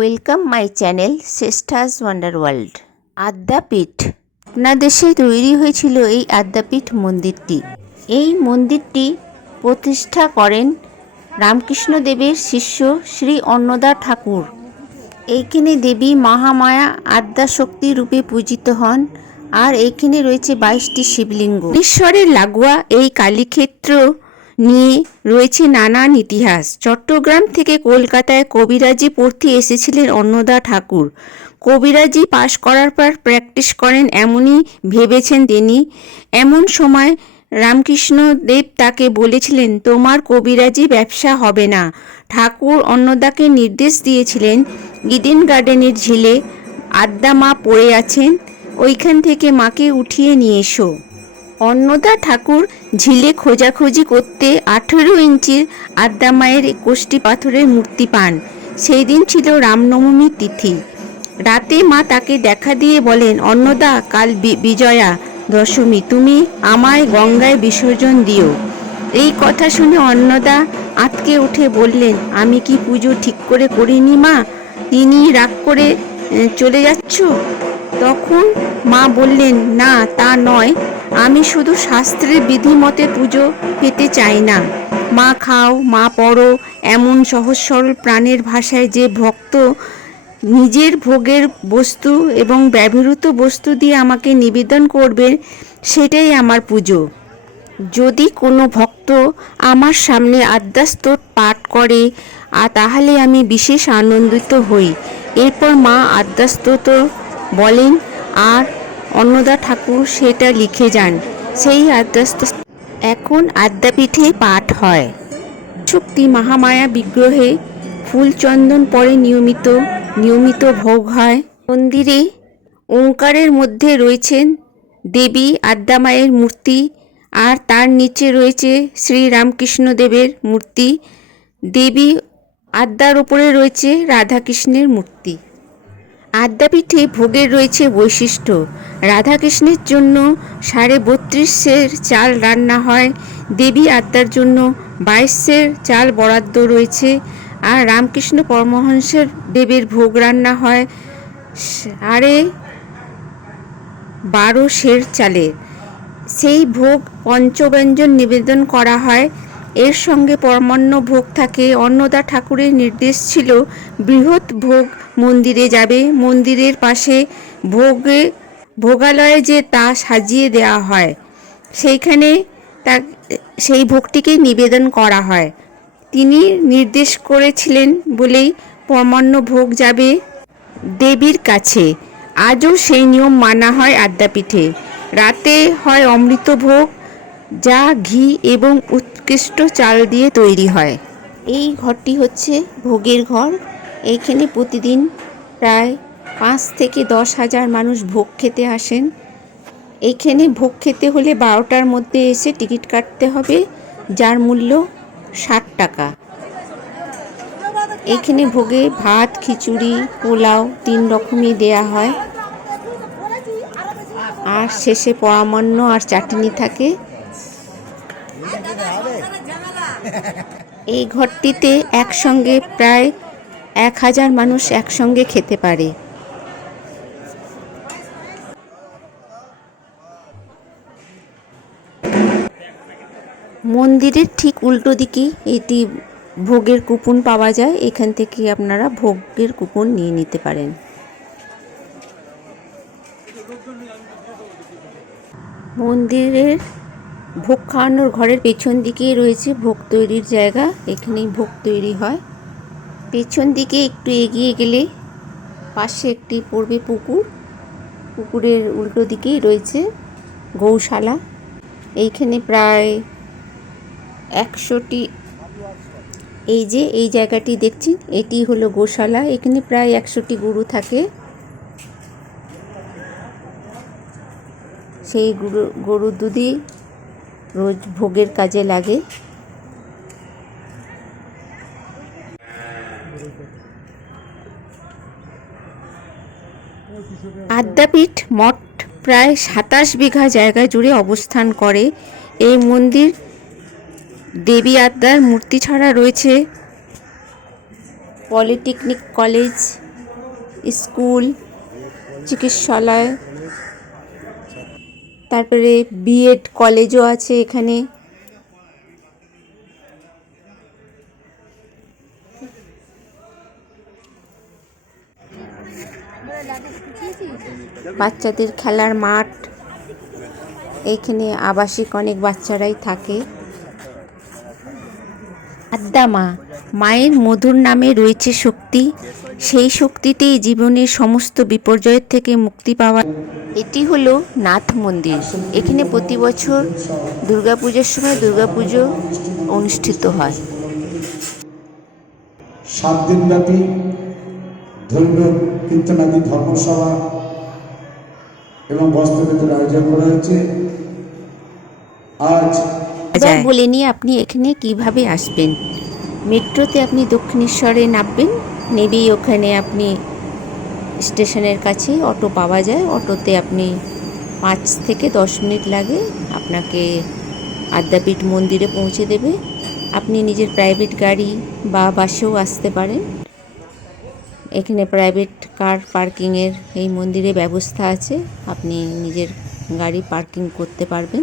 Welcome my channel শ্রেষ্ঠাস wonder world Adyapeeth আপনাদেশে তৈরি হয়েছিল এই আদ্যাপীঠ মন্দিরটি। এই মন্দিরটি প্রতিষ্ঠা করেন রামকৃষ্ণদেবের শিষ্য শ্রী অন্নদা ঠাকুর। এইখানে দেবী মহামায়া আদ্যা শক্তি রূপে পূজিত হন, আর এইখানে রয়েছে বাইশটি শিবলিঙ্গ। ঈশ্বরের লাগোয়া এই কালীক্ষেত্র নিয়ে রয়েছে নানান ইতিহাস। চট্টগ্রাম থেকে কলকাতায় কবিরাজি পড়তে এসেছিলেন অন্নদা ঠাকুর। কবিরাজি পাশ করার পর প্র্যাকটিস করেন এমনই ভেবেছেন তিনি। এমন সময় রামকৃষ্ণ দেব তাকে বলেছিলেন, তোমার কবিরাজি ব্যবসা হবে না। ঠাকুর অন্নদাকে নির্দেশ দিয়েছিলেন, ইডেন গার্ডেনের ঝিলে আদ্যা মা পড়ে আছেন, ওইখান থেকে মাকে উঠিয়ে নিয়ে এসো। অন্নদা ঠাকুর ঝিলে খোঁজাখুঁজি করতে আঠেরো ইঞ্চির আদ্যা মায়ের কোষ্টি পাথরের মূর্তি পান। সেই দিন ছিল রামনবমীর তিথি। রাতে মা তাকে দেখা দিয়ে বলেন, অন্নদা, কাল বিজয়া দশমী, তুমি আমায় গঙ্গায় বিসর্জন দিও। এই কথা শুনে অন্নদা আতকে উঠে বললেন, আমি কি পুজো ঠিক করে করিনি মা? তিনি রাগ করে চলে যাচ্ছ? তখন মা বললেন, না, তা নয়। আমি শুধু শাস্ত্রের বিধি মতে পুজো পেতে চাই না। মা খাও, মা পড়ো, এমন সহজ সরল প্রাণের ভাষায় যে ভক্ত নিজের ভোগের বস্তু এবং ব্যবহৃত বস্তু দিয়ে আমাকে নিবেদন করবে, সেটাই আমার পুজো। যদি কোনো ভক্ত আমার সামনে আদ্যাস্তর পাঠ করে আর তাহলে আমি বিশেষ আনন্দিত হই। এরপর মা আদ্যাস্তোত্র বলেন, আর অন্নদা ঠাকুর সেটা লিখে যান। সেই আদ্যাস্ত এখন আদ্যাপীঠে পাঠ হয়। শক্তি মহামায়া বিগ্রহে ফুল চন্দন পরে নিয়মিত নিয়মিত ভোগ হয়। মন্দিরে ওঙ্কারের মধ্যে রয়েছেন দেবী আদ্যামায়ের মূর্তি আর তার নিচে রয়েছে শ্রী রামকৃষ্ণদেবের মূর্তি। দেবী আদ্যার ওপরে রয়েছে রাধাকৃষ্ণের মূর্তি। আদ্যাপীঠে ভোগের রয়েছে বৈশিষ্ট্য। রাধাকৃষ্ণের জন্য সাড়ে বত্রিশের চাল রান্না হয়, দেবী আদ্যার জন্য বাইশের চাল বরাদ্দ রয়েছে, আর রামকৃষ্ণ পরমহংসের দেবের ভোগ রান্না হয় সাড়ে বারো সের চালের সেই ভোগ পঞ্চব্যঞ্জন নিবেদন করা হয় এর সঙ্গে পরমান্ন ভোগ থাকে। অন্নদা ঠাকুরের নির্দেশ ছিল, বৃহৎ ভোগ মন্দিরে যাবে। মন্দিরের পাশে ভোগে, ভোগালয়ে যে তা সাজিয়ে দেওয়া হয়, সেইখানে তা, সেই ভোগটিকে নিবেদন করা হয়। তিনি নির্দেশ করেছিলেন বলেই পরমান্ন ভোগ যাবে দেবীর কাছে। আজও সেই নিয়ম মানা হয় আদ্যাপীঠে। রাতে হয় অমৃত ভোগ, যা ঘি এবং উৎকৃষ্ট চাল দিয়ে তৈরি হয়। এই ঘরটি হচ্ছে ভোগের ঘর। এইখানে প্রতিদিন প্রায় পাঁচ থেকে দশ হাজার মানুষ ভোগ খেতে আসেন। এইখানে ভোগ খেতে হলে বারোটার মধ্যে এসে টিকিট কাটতে হবে, যার মূল্য ষাট টাকা। এখানে ভোগে ভাত, খিচুড়ি, পোলাও তিন রকমই দেয়া হয়। আর শেষে পরামান্ন আর চাটনি থাকে। এই ঘরটিতে একসঙ্গে প্রায় এক হাজার মানুষ একসঙ্গে খেতে পারে। মন্দিরের ঠিক উল্টো দিকে এটি ভোগের কুপন পাওয়া যায়। এখান থেকে আপনারা ভোগের কুপন নিয়ে নিতে পারেন। মন্দিরের ভোগ খাওয়ানোর ঘরের পেছন দিকেই রয়েছে ভোগ তৈরির জায়গা। এখানেই ভোগ তৈরি হয়। পেছন দিকে একটু এগিয়ে গেলে পাশে একটি পড়বে পুকুর। পুকুরের উল্টো দিকেই রয়েছে গৌশালা। এইখানে প্রায় একশোটি এই যে এই জায়গাটি দেখছেন, এটি হলো গোশালা। এখানে প্রায় একশোটি গরু থাকে। সেই গরু, গরুর দুধই রোজ ভোগের কাজে লাগে। আদ্যাপীঠ মঠ প্রায় সাতাশ বিঘা জায়গা জুড়ে অবস্থান করে। এই মন্দির দেবী আদ্যার মূর্তি ছাড়া রয়েছে। পলিটেকনিক কলেজ, স্কুল, চিকিৎসালয় তারপরে বিএড কলেজও আছে এখানে। বাচ্চাদের খেলার মাঠ। এইখানে আবাসিক অনেক বাচ্চারাই থাকে। আদ্যা মা। মায়ের মধুর নামে রয়েছে শক্তি। সেই শক্তিতেই জীবনের সমস্ত বিপর্যয়ের থেকে মুক্তি পাওয়া এটি হলো নাথ মন্দির। এখানে প্রতি বছর দুর্গাপুজোর সময় দুর্গাপুজো অনুষ্ঠিত হয়। সাত দিনব্যাপী ধর্মীয় কীর্তনাদি ধর্মসভা এবং বস্ত্রবেদের আয়োজন করা হয়েছে। আজ বলে নিয়ে আপনি এখানে কীভাবে আসবেন? মেট্রোতে আপনি দক্ষিণেশ্বরে নামবেন, নেবেই ওখানে আপনি স্টেশনের কাছে অটো পাওয়া যায়। অটোতে আপনি পাঁচ থেকে দশ মিনিট লাগে আপনাকে আদ্যাপীঠ মন্দিরে পৌঁছে দেবে। আপনি নিজের প্রাইভেট গাড়ি বা বাসেও আসতে পারেন। এখানে প্রাইভেট কার পার্কিংয়ের এই মন্দিরে ব্যবস্থা আছে। আপনি নিজের গাড়ি পার্কিং করতে পারবেন।